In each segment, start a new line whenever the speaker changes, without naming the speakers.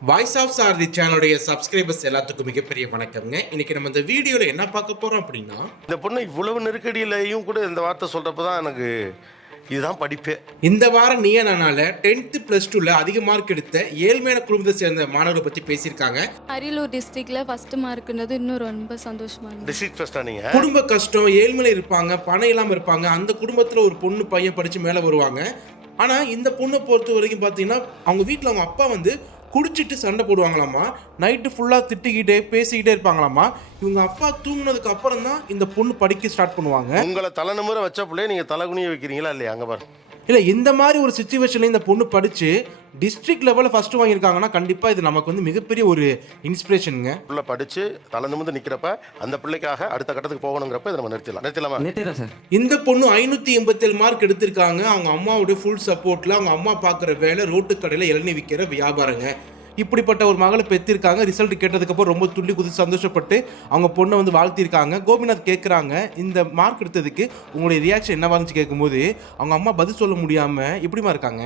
Voice of சாரதி சேனலுடைய subscribers எல்லாத்துக்கும் மிகப்பெரிய வணக்கம்ங்க. இன்னைக்கு நம்ம இந்த வீடியோவில் என்ன பார்க்க போகிறோம் அப்படின்னா,
இந்த பொண்ணு இவ்வளவு நெருக்கடியிலையும் கூட இந்த வார்த்தை சொல்கிறப்ப தான் எனக்கு இதுதான் படிப்பே.
இந்த வாரம் நீயா நானால 10th + 2ல அதிக மார்க் எடுத்த ஏழ்மையான குடும்பத்தை சேர்ந்த மாணவரை பற்றி பேசியிருக்காங்க.
அரியலூர் டிஸ்ட்ரிக்ட்ல ஃபர்ஸ்ட் மார்க்ன்றது இன்னும் ரொம்ப சந்தோஷமா இருக்கு.
டிஸ்ட்ரிக்ட் ஃபர்ஸ்டா நீங்க?
குடும்ப கஷ்டம், ஏழ்மையில இருப்பாங்க, பணம் இல்லாமல் இருப்பாங்க. அந்த குடும்பத்தில் ஒரு பொண்ணு பையன் படித்து மேலே வருவாங்க. ஆனால் இந்த பொண்ணை பொறுத்த வரைக்கும் பார்த்தீங்கன்னா, அவங்க வீட்டில் அவங்க அப்பா குடிச்சிட்டு சண்டை போடுவாங்களாமா. நைட்டு ஃபுல்லாக திட்டிக்கிட்டே பேசிக்கிட்டே இருப்பாங்களாமா. இவங்க அப்பா தூங்கினதுக்கு அப்புறம் தான் இந்த பொண்ணு படிக்க ஸ்டார்ட் பண்ணுவாங்க.
உங்களை தலைநிமிர வச்ச பிள்ளைய நீங்கள் தலைகுனிய வைக்கிறீங்களா இல்லையா? அங்கே பாரு.
இல்லை, இந்த மாதிரி ஒரு சுச்சுவேஷனில் இந்த பொண்ணு படித்து டிஸ்ட்ரிக்ட் லெவலில் ஃபஸ்ட்டு வாங்கியிருக்காங்கன்னா கண்டிப்பாக இது நமக்கு மிகப்பெரிய ஒரு இன்ஸ்பிரேஷனுங்க.
பிள்ளை படித்து தலை நிமிர்ந்து நிற்கிறப்ப அந்த பிள்ளைக்காக அடுத்த கட்டத்துக்கு போகணுங்கிறப்ப இதை நம்ம நிறுத்தலாமா
சார். இந்த பொண்ணு 587 மார்க் எடுத்திருக்காங்க. அவங்க அம்மாவுடைய ஃபுல் சப்போர்ட்டில் அவங்க அம்மா பார்க்குற வேலை ரோட்டு கடையில் இளநீ விற்கிற வியாபாரங்க. இப்படிப்பட்ட ஒரு மகளை பெற்றிருக்காங்க. ரிசல்ட் கேட்டதுக்கப்புறம் ரொம்ப துள்ளி குதித்து சந்தோஷப்பட்டு அவங்க பொண்ணை வாழ்த்திருக்காங்க. கோபிநாத் கேட்குறாங்க, இந்த மார்க் எடுத்ததுக்கு உங்களுடைய ரியாக்ஷன் என்னவா இருந்துச்சு கேட்கும்போது அவங்க அம்மா பதில் சொல்ல முடியாமல் இப்படிமா இருக்காங்க.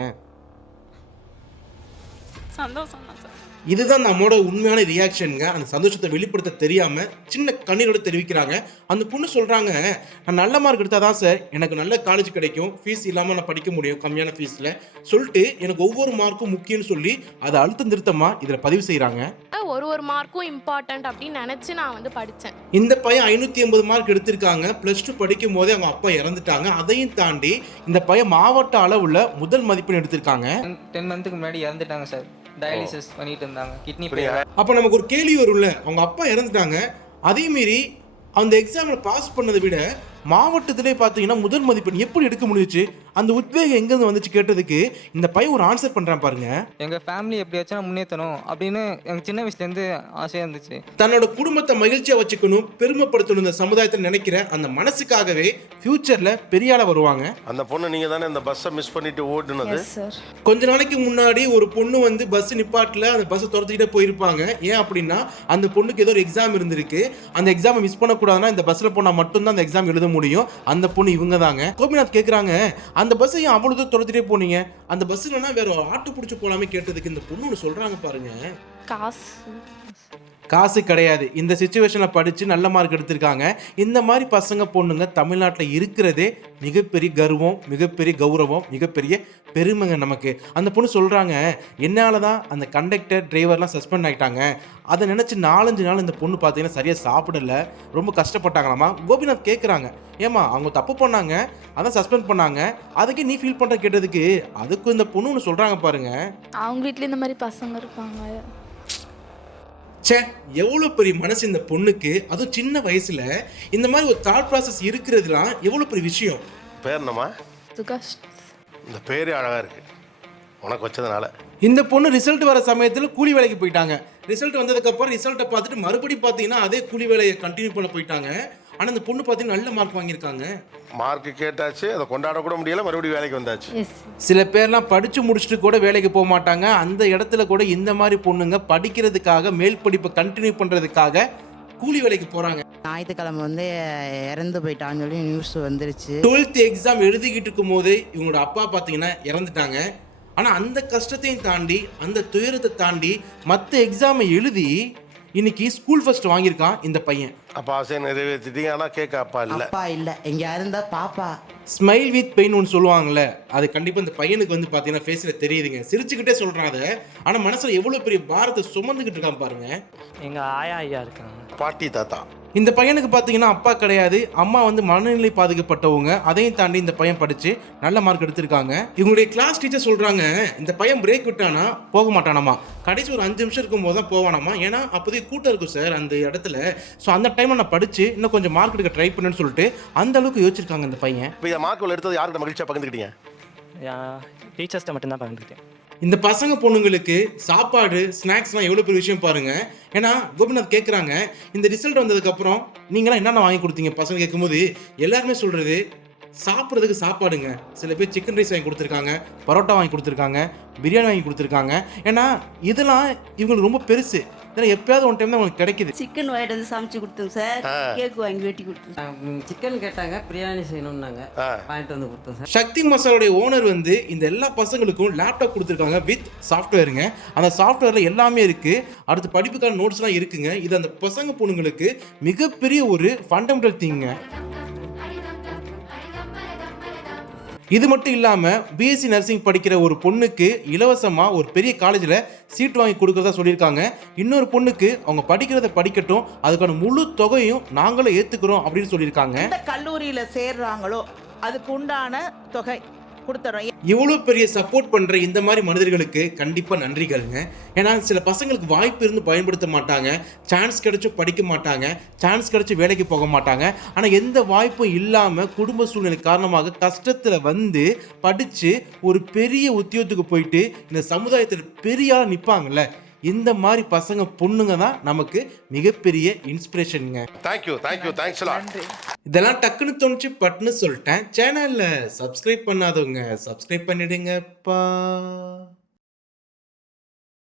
சந்தோஷம் தான் சார்.
இதுதான் நம்மளோட உண்மையான ரியாக்ஷனுங்க. அந்த சந்தோஷத்தை வெளிப்படுத்த தெரியாமல் சின்ன கண்ணீரோட தெரிவிக்கிறாங்க. அந்த பொண்ணு சொல்கிறாங்க, நான் நல்ல மார்க் எடுத்தால் தான் சார் எனக்கு நல்ல காலேஜ் கிடைக்கும், ஃபீஸ் இல்லாமல் நான் படிக்க முடியும் கம்மியான ஃபீஸில் சொல்லிட்டு எனக்கு ஒவ்வொரு மார்க்கும் முக்கியம்னு சொல்லி அதை அழுத்தம் திருத்தமாக இதில் பதிவு செய்கிறாங்க.
ஒரு மார்க்கும் இம்பார்ட்டன்ட் அப்படின்னு நினச்சி நான் படித்தேன்.
இந்த பையன் 580 மார்க் எடுத்திருக்காங்க. +2 படிக்கும் போதே அவங்க அப்பா இறந்துட்டாங்க. அதையும் தாண்டி இந்த பையன் மாவட்ட அளவில் முதல் மதிப்பெண் எடுத்திருக்காங்க.
10 மந்த்துக்கு முன்னாடி இறந்துட்டாங்க சார். டயாலிசிஸ் பண்ணிட்டு இருந்தாங்க, கிட்னி.
அப்போ நமக்கு ஒரு கேள்வி வரும்ல, அவங்க அப்பா இறந்துட்டாங்க, அதே மீறி அந்த எக்ஸாமில் பாஸ் பண்ணதை விட மாவட்டத்திலே பார்த்தீங்கன்னா முதல் மதிப்பெண் எப்படி எடுக்க முடிஞ்சிச்சு? அந்த உத்வேகம் எங்கேருந்து வந்துச்சு கேட்டதுக்கு இந்த பையன் ஒரு ஆன்சர் பண்ணுறான் பாருங்க.
எங்கள் ஃபேமிலி எப்படியாச்சும் முன்னேற்றணும் அப்படின்னு எனக்கு சின்ன வயசுலேருந்து ஆசையாக இருந்துச்சு.
தன்னோட குடும்பத்தை மகிழ்ச்சியாக வச்சுக்கணும், பெருமைப்படுத்தணும் இந்த சமுதாயத்தில் நினைக்கிற அந்த மனசுக்காகவே ஃபியூச்சரில் பெரிய ஆளாக வருவாங்க.
அந்த பொண்ணு நீங்கள் தானே இந்த பஸ்ஸை மிஸ் பண்ணிட்டு ஓடுனது?
கொஞ்ச நாளைக்கு முன்னாடி ஒரு பொண்ணு பஸ் நிப்பாட்டில் அந்த பஸ்ஸை துரத்துக்கிட்டே போயிருப்பாங்க. ஏன் அப்படின்னா அந்த பொண்ணுக்கு ஏதோ ஒரு எக்ஸாம் இருந்திருக்கு. அந்த எக்ஸாமை மிஸ் பண்ணக்கூடாதுன்னா இந்த பஸ்ஸில் போனால் மட்டும்தான் அந்த எக்ஸாம் எழுத முடியும். அந்த பொண்ணு இவங்க தாங்க. கோபிநாத் கேட்குறாங்க, அந்த பஸ்ஸை ஏன் அவ்வளோ தூரம் துரத்திட்டே போனீங்க? அந்த பஸ் இல்லைன்னா வேற ஆட்டோ பிடிச்சி போகலாமே கேட்டதுக்கு இந்த பொண்ணு ஒன்று சொல்கிறாங்க பாருங்க, காசு கிடையாது. இந்த சிச்சுவேஷனில் படித்து நல்ல மார்க் எடுத்திருக்காங்க. இந்த மாதிரி பசங்க பொண்ணுங்க தமிழ்நாட்டில் இருக்கிறதே மிகப்பெரிய கர்வம், மிகப்பெரிய கௌரவம், மிகப்பெரிய பெருமைங்க நமக்கு. அந்த பொண்ணு சொல்கிறாங்க, என்னால் தான் அந்த கண்டக்டர் டிரைவர்லாம் சஸ்பெண்ட் ஆகிட்டாங்க. அதை நினச்சி 4-5 நாள் இந்த பொண்ணு பார்த்தீங்கன்னா சரியாக சாப்பிடல, ரொம்ப கஷ்டப்பட்டாங்களாமா. கோபிநாத் கேட்குறாங்க, ஏமா அவங்க தப்பு பண்ணாங்க, அதான் சஸ்பெண்ட் பண்ணாங்க, அதுக்கே நீ ஃபீல் பண்ணுற கேட்டதுக்கு அதுக்கு இந்த பொண்ணு ஒன்று சொல்கிறாங்க பாருங்க,
அவங்க வீட்டில் இந்த மாதிரி பசங்க இருப்பாங்க.
சே, எவ்வளோ பெரிய மனசு இந்த பொண்ணுக்கு. அதுவும் சின்ன வயசில் இந்த மாதிரி ஒரு தாட் ப்ராசஸ் இருக்கிறதுலாம் எவ்வளோ பெரிய விஷயம்.
பேர் என்னம்மா?
சுகாஷ்.
இந்த பேரே அழகாக இருக்கு உனக்கு வச்சதுனால.
இந்த பொண்ணு ரிசல்ட் வர சமயத்தில் கூலி வேலைக்கு போயிட்டாங்க. ரிசல்ட் வந்ததுக்கப்புறம் ரிசல்ட்டை பார்த்துட்டு மறுபடியும் பார்த்தீங்கன்னா அதே கூலி வேலையை கண்டினியூ பண்ண போயிட்டாங்க. ஆனால் இந்த பொண்ணு பார்த்தீங்கன்னா நல்ல மார்க் வாங்கியிருக்காங்க.
மார்க் கேட்டாச்சு, அதை கொண்டாட கூட முடியல, மறுபடியும் வேலைக்கு வந்தாச்சு.
சில பேர்லாம் படித்து முடிச்சுட்டு கூட வேலைக்கு போக மாட்டாங்க. அந்த இடத்துல கூட இந்த மாதிரி பொண்ணுங்க படிக்கிறதுக்காக, மேல் படிப்பை கண்டினியூ பண்ணுறதுக்காக கூலி வேலைக்கு போகிறாங்க.
ஞாயிற்றுக்கிழமை இறந்து போயிட்டான்னு சொல்லி நியூஸ் வந்துருச்சு.
12th எக்ஸாம் எழுதிக்கிட்டு இருக்கும் போதே இவங்களோட அப்பா பார்த்தீங்கன்னா இறந்துட்டாங்க. ஆனால் அந்த கஷ்டத்தையும் தாண்டி, அந்த துயரத்தை தாண்டி மற்ற எக்ஸாமை எழுதி இன்னைக்கு ஸ்கூல் ஃபர்ஸ்ட் வாங்கியிருக்கான் இந்த பையன்.
அப்பா ஆசையை நிறைவேற்றிட்டீங்க, ஆனால் கேட்க அப்பா
இல்லை எங்க இருந்தா பாப்பா.
ஸ்மைல் வித் பெயின் ஒன்று சொல்லுவாங்கள்ல, அது கண்டிப்பாக இந்த பையனுக்கு பார்த்தீங்கன்னா ஃபேஸில் தெரியுதுங்க. சிரிச்சுக்கிட்டே சொல்கிறான் அதை, ஆனால் மனசில் எவ்வளோ பெரிய பாரத்தை சுமந்துக்கிட்டு இருக்கான் பாருங்க.
எங்கள் ஆயா ஐயா இருக்காங்க,
பாட்டி தாத்தா.
இந்த பையனுக்கு பார்த்தீங்கன்னா அப்பா கிடையாது, அம்மா மனநிலை பாதிக்கப்பட்டவங்க. அதையும் தாண்டி இந்த பையன் படித்து நல்ல மார்க் எடுத்திருக்காங்க. இவங்களுடைய கிளாஸ் டீச்சர் சொல்கிறாங்க, இந்த பையன் பிரேக் விட்டானா போக மாட்டானாமா, கடைசி ஒரு 5 நிமிஷம் இருக்கும் போது தான் போவானாமா. ஏன்னா அப்போதைக்கு கூட்டம் இருக்கும் சார் அந்த இடத்துல. ஸோ அந்த டைமில் நான் படித்து இன்னும் கொஞ்சம் மார்க் எடுக்க ட்ரை பண்ணுன்னு சொல்லிட்டு அந்த அளவுக்கு யோசிச்சிருக்காங்க இந்த பையன்.
இப்போ இந்த மார்க் எடுத்தது யார்கிட்ட மகிழ்ச்சியாக பகிர்ந்துக்கிட்டீங்க?
டீச்சர்ஸ்ட்டை மட்டும்தான் பகிர்ந்துக்கிட்டேன்.
இந்த பசங்க பொண்ணுங்களுக்கு சாப்பாடு, ஸ்நாக்ஸ்லாம் எவ்வளோ பெரிய விஷயம் பாருங்கள். ஏன்னா கோபிநாத் கேட்குறாங்க, இந்த ரிசல்ட் வந்ததுக்கப்புறம் நீங்களாம் என்னென்ன வாங்கி கொடுத்தீங்க பசங்க கேட்கும்போது எல்லாருமே சொல்கிறது சாப்பிட்றதுக்கு சாப்பாடுங்க. சில பேர் சிக்கன் ரைஸ் வாங்கி கொடுத்துருக்காங்க, பரோட்டா வாங்கி கொடுத்துருக்காங்க, பிரியாணி வாங்கி கொடுத்துருக்காங்க. ஏன்னா இதெல்லாம் இவங்களுக்கு ரொம்ப பெருசு. ஏன்னா எப்பயாவது ஒன் டைம் தான் உங்களுக்கு கிடைக்குது.
சிக்கன் வாங்கிட்டு வந்து சமைச்சு கொடுத்தோம் சார். கேக் வாங்கி வெட்டி கொடுத்தோம்.
சிக்கன் கேட்டாங்க, பிரியாணி செய்யணும்னாங்க, வாங்கிட்டு வந்து கொடுத்தோம் சார்.
சக்தி மசாலோடைய ஓனர் வந்து இந்த எல்லா பசங்களுக்கும் லேப்டாப் கொடுத்துருக்காங்க வித் சாஃப்ட்வேருங்க. அந்த சாஃப்ட்வேரில் எல்லாமே இருக்குது. அடுத்து படிப்புக்கான நோட்ஸ்லாம் இருக்குங்க. இது அந்த பசங்க பொண்ணுங்களுக்கு மிகப்பெரிய ஒரு ஃபண்டமெண்டல் திங்க. இது மட்டும் இல்லாமல் பிஎஸ்சி நர்சிங் படிக்கிற ஒரு பொண்ணுக்கு இலவசமாக ஒரு பெரிய காலேஜில் சீட் வாங்கி கொடுக்குறதா சொல்லியிருக்காங்க. இன்னொரு பொண்ணுக்கு அவங்க படிக்கிறத படிக்கட்டும், அதுக்கான முழு தொகையும் நாங்களும் ஏற்றுக்கிறோம் அப்படின்னு சொல்லியிருக்காங்க.
எந்த கல்லூரியில் சேர்றாங்களோ அதுக்கு உண்டான தொகை கொடுத்துறோம்.
இவ்வளோ பெரிய சப்போர்ட் பண்ணுற இந்த மாதிரி மனிதர்களுக்கு கண்டிப்பாக நன்றிகளுங்க. ஏன்னா சில பசங்களுக்கு வாய்ப்பு இருந்து பயன்படுத்த மாட்டாங்க, சான்ஸ் கிடைச்சும் படிக்க மாட்டாங்க, சான்ஸ் கிடைச்சி வேலைக்கு போக மாட்டாங்க. ஆனால் எந்த வாய்ப்பும் இல்லாமல் குடும்ப சூழ்நிலை காரணமாக கஷ்டத்தில் வந்து படித்து ஒரு பெரிய உத்தியோகத்துக்கு போயிட்டு இந்த சமுதாயத்தில் பெரிய ஆளாக நிற்பாங்கல்ல, இந்த மாதிரி பசங்க பொண்ணுங்க தான் நமக்கு மிகப்பெரிய இன்ஸ்பிரேஷனுங்க.
Thank you thanks lot.
இதெல்லாம் டக்குன்னு தோணுச்சு பட்டுன்னு சொல்லிட்டேன். சேனலில் சப்ஸ்கிரைப் பண்ணாதவங்க சப்ஸ்கிரைப் பண்ணிடுங்கப்பா.